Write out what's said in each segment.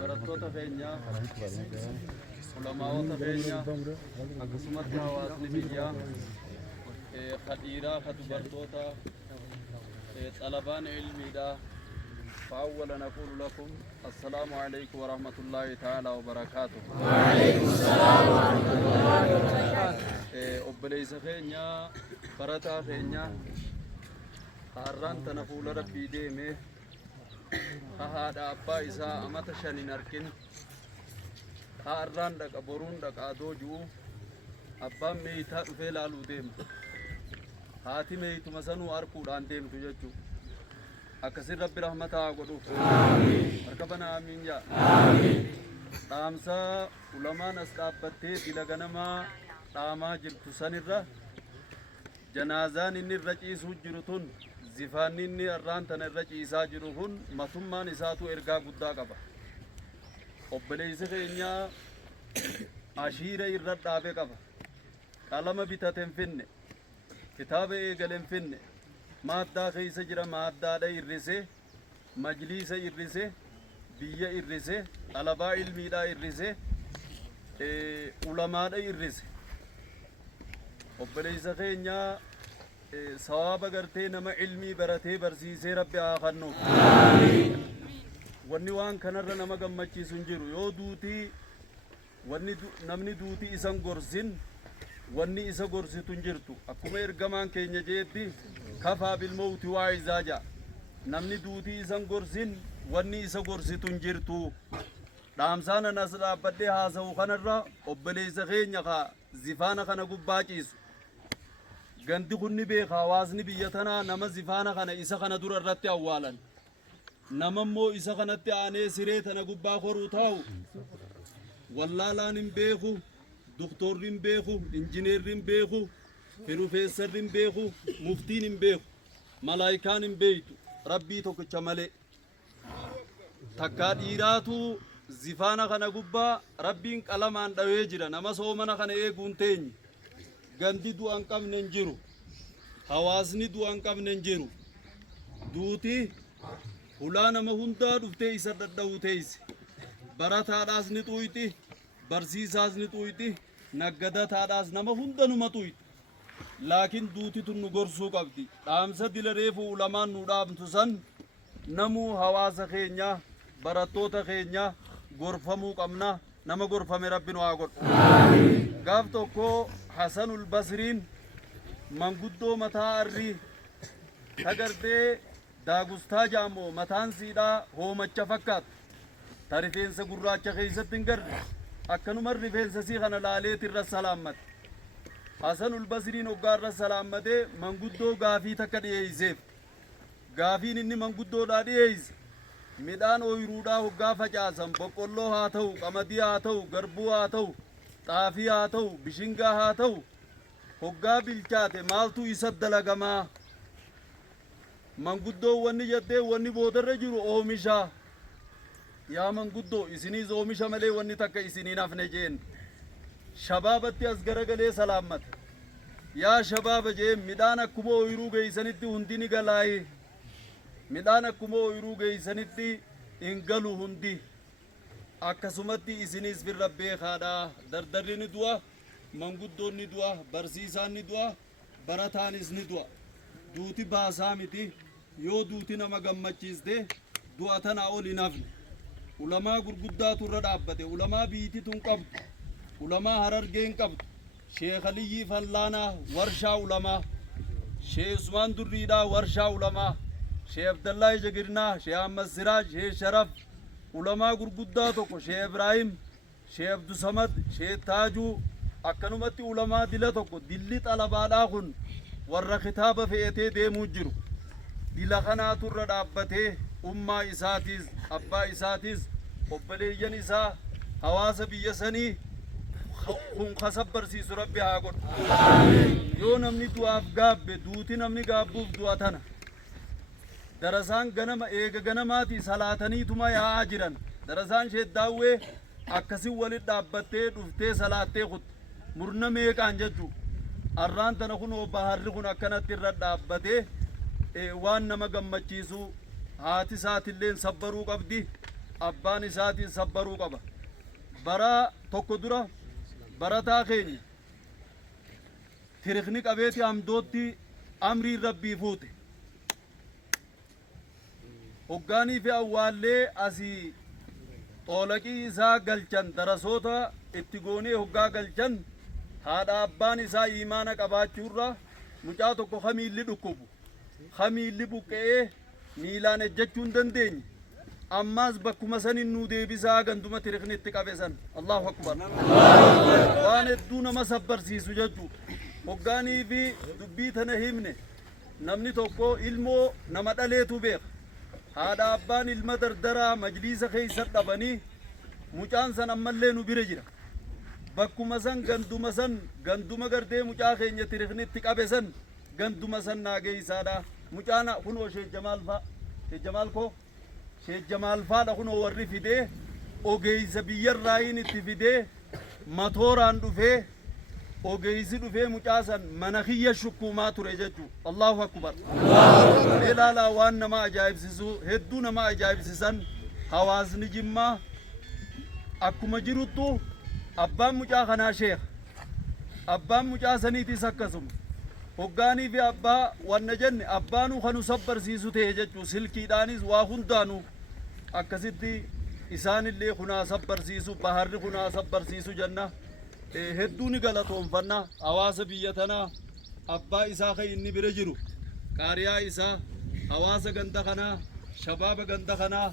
barattoota keenya ulamaa'ota keenya akkasumatti hawaasni biyyaa ka dhiiraa ka dubartoota xalabaan ilmiidha. فأولا نقول لكم السلام عليكم ورحمة الله تعالى وبركاته. وعليكم السلام ورحمة الله وبركاته. أبليس خينيا برتا خينيا هاران تنفول ربي ديمه هذا أبا إسا أمت شاني نركن هاران دك أبورون دك أدوجو أبا ميتا فيلالو ديم هاتي ميتو مسانو أركو دان ديم تججو أكسر رب رحمته قدوف آمين مركبنا آمين يا آمين تامسا علماء نسكابته بلغنما تاما جلت سنرة جنازان إني الرجيس جرتون زفان إني الرانتن الرجيسا جرهن مثمان إساتو إرقا قدا قبا أبليس خينيا عشيرة الرد آبه قبا قلم بتاتن فن كتاب إيقلن فن مادة خيسة جرا مادة دا إرسه مجلس إرسه بيا إرسه طلباء علمي دا إرسه علماء دا إرسه وبليس خينيا ثواب غرتي نما علمي برتي برسيسه ربي آخرنو آمين واني وان كنر نما غمچي سنجرو يو دوتي واني نمني دوتي إسان غرزين واني إسا غرزي تنجرتو أكما إرغمان كينيا جيدي كفى بالموت واعزاجا نمني دوتي إسان غرزين واني إسا غرزي تنجرتو دامسانا نسلا بدي هاسو خنرا وبليس خينيا خا زفانا خنا قباجيسو غندي خني بيخا وازني بيتنا نما زفانا خنا إسا خنا دور الرتي أولا نممو إسا خنا تياني سريتنا قبا خورو تاو والله لانم بيخو دكتورين بيخو انجينيرين بيخو بروفيسورين بيخو مفتين بيخو ملايكان بيتو ربي توك چمالي تكاد إيراتو زفانا خنا قبا ربين قلمان دوي جرا نما سومنا خنا ايقون تيني غندي دو انقم ننجرو حواسني دو انقم ننجرو دوتي هلانا مهندا دفتي سردد دوتيس براتا داسني تويتي برسيساسني تويتي نقدا تاداس نما هندا نمتويت لكن دوتي تنو غرسو قبدي دامسا دل ريفو علمان نودام تسن نمو حواس خينيا براتوتا خينيا غرفمو قمنا نما غرفم ربنا واغد آمين غاف توكو حسن البصرين منغدو متاري تگرده داغستا جامو متان سيدا هو مچ فكات تاريفين سے گراچا خيستن گرد أكنو رفيل سيخنا لاليت الرسالامت حسن البصري نوغار الرسالامت منغدو غافي تكدي يزيف غافين إني منغدو دادي يز ميدان ويرودا هوغا فجاسم بقولو هاتو قمدي هاتو غربو هاتو طافي هاتو بشنغا هاتو هوغا بلچاته مالتو يسد لغما منغدو وني جدي وني بودر جرو اوميشا يا من قدو إسني زومي شملي وني تكا إسني نفنجين شبابتي أزغرغلي سلامت يا شباب جي ميدانا كمو ويروغي سنتي هنديني غلاي ميدانا كمو ويروغي سنتي إنغلو هندي أكسمتي إسني سفر ربي خادا دردرني دوا من قدو ندوا برسيسان ندوا براتانيس ندوا دوتي باسامتي يو دوتي نما غمچيز دي دواتنا أولي نفن علماء غرغدا تورا دابته علماء بيتي تون قبط علماء هررگين قبط شيخ علي فلانا ورشا علماء شيخ عثمان دريدا ورشا علماء شيخ عبد الله جگرنا شيخ احمد سراج شيخ شرف علماء غرغدا توكو شيخ ابراهيم شيخ عبد الصمد شيخ تاجو اكنمتي علماء دل توكو دلي طلبادا خن ور خطاب فيته ديمو جرو دل خنا تورا دابته أمة إساتيز أبا إساتيز وبليجن إسا حواس بيسني خون خسبر سي ربي هاقول يو نمني دعاف قاب دوتي نمني قابوف دعاتنا درسان غنم إيغ غنماتي صلاتني تما يا عاجران درسان شهد داوه أكسي ولد دابته دفته صلاتي خود مرنا ميك أنججو أران تنخون وبحر خون أكنت الرد دابته وان نما غمچيسو هاتي سات اللين صبرو قبدي abbaan isaatiin sabbaruu qaba. Bara tokko dura barataa keenya tiriqni qabeeti hamdootti amrii rabbii fuute. Hoggaanii fi awwaallee asii xoolaqii isaa galchan darasoota itti goonee hoggaa galchan haadha abbaan isaa imaana qabaachuurra mucaa tokko kamiilli dhukkubu kamiilli buqqee miilaan ejjechuu hin dandeenye ammaas bakkuma sanin nuu deebisaa ganduma tiriqni itti qabe san. Allahu akbar. Waan hedduu nama sabbarsiisu jechuu hoggaanii fi dubbii tana himne namni tokko ilmoo nama dhaleetu beeka. Haadha abbaan ilma dardaraa majliisa keessa dhabanii mucaan san ammallee nu bira jira. Bakkuma san ganduma gardee mucaa keenya tiriqni itti qabe san ganduma san naagee isaadha. Mucaan kunoo Sheekh Jamaal fa'a. Sheekh Jamaal koo Sheekh Jamaal fa'aadha kunoo warri fidee ogeeysa biyyarraayin itti fidee matooraan dhufee ogeeysi dhufee mucaa san mana kiyya shukkuumaa ture jechuu. Allahu akbar. Ilaalaa waan nama ajaa'ibsiisu hedduu nama ajaa'ibsiisan hawaasni Jimmaa akkuma jiruttu abbaan mucaa kanaa sheekha abbaan mucaa saniitis akkasuma hoggaanii fi abbaa wanna jenne abbaanu kanu sabbarsiisu ta'e jechuu silkiidhaanis waa hundaanu akkasitti isaanillee kunaa sabbarsiisu baharri kunaa sabbarsiisu jenna. Hedduu ni galatoonfanna hawaasa biyya tanaa abbaa isaa kan inni bira jiru qaariyaa isaa hawaasa ganda kanaa shabaaba ganda kanaa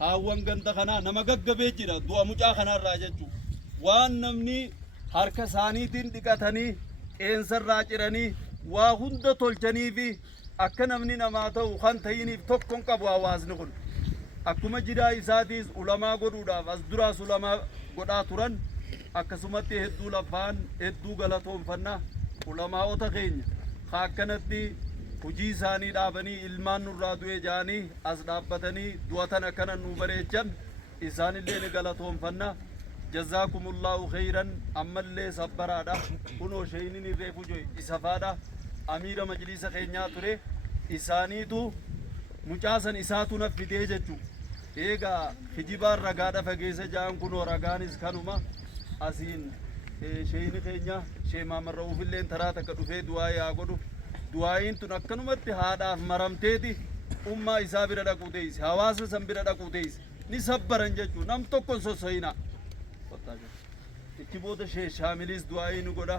haawwan ganda kanaa nama gaggabee jira du'a mucaa kanarraa jechuu waan namni harka isaaniitiin dhiqatanii qeensarraa ciranii waa hunda tolchanii fi akka namni namaa ta'u kan ta'iniif tokkon qabu hawaasni kun akkuma jiraa isaatiis ulamaa godhuudhaaf as duraas ulamaa godhaa turan akkasumatti hedduu lafaan hedduu galatoonfanna ulamaa'ota keenya haa akkanatti hujii isaanii dhaabanii ilmaan nurraa du'e jaanii as dhaabbatanii du'atan akkana nu bareechan isaanillee ni galatoonfanna. Jazaakumullahu khayran. Ammallee sabbaraadha kunoo sheeyniin irreefu joy isafaadha amiira majliisa keenyaa ture isaaniitu mucaasan isaatu na fidee jechuu. Eegaa kijibaan ragaadha fageessa ja'an kunoo ragaanis kanuma asiin sheeyni keenya shee maamarra ufilleen taraa takka dhufee du'aa yaa godhu du'aayin tun akkanumatti haadhaaf maramteeti ummaa isaa bira dhaquu teeyse hawaasa san bira dhaquu teeyse ni sabbaran jechuu nam tokkon sossoyina itti booda shee shaamilis du'aayi nu godha.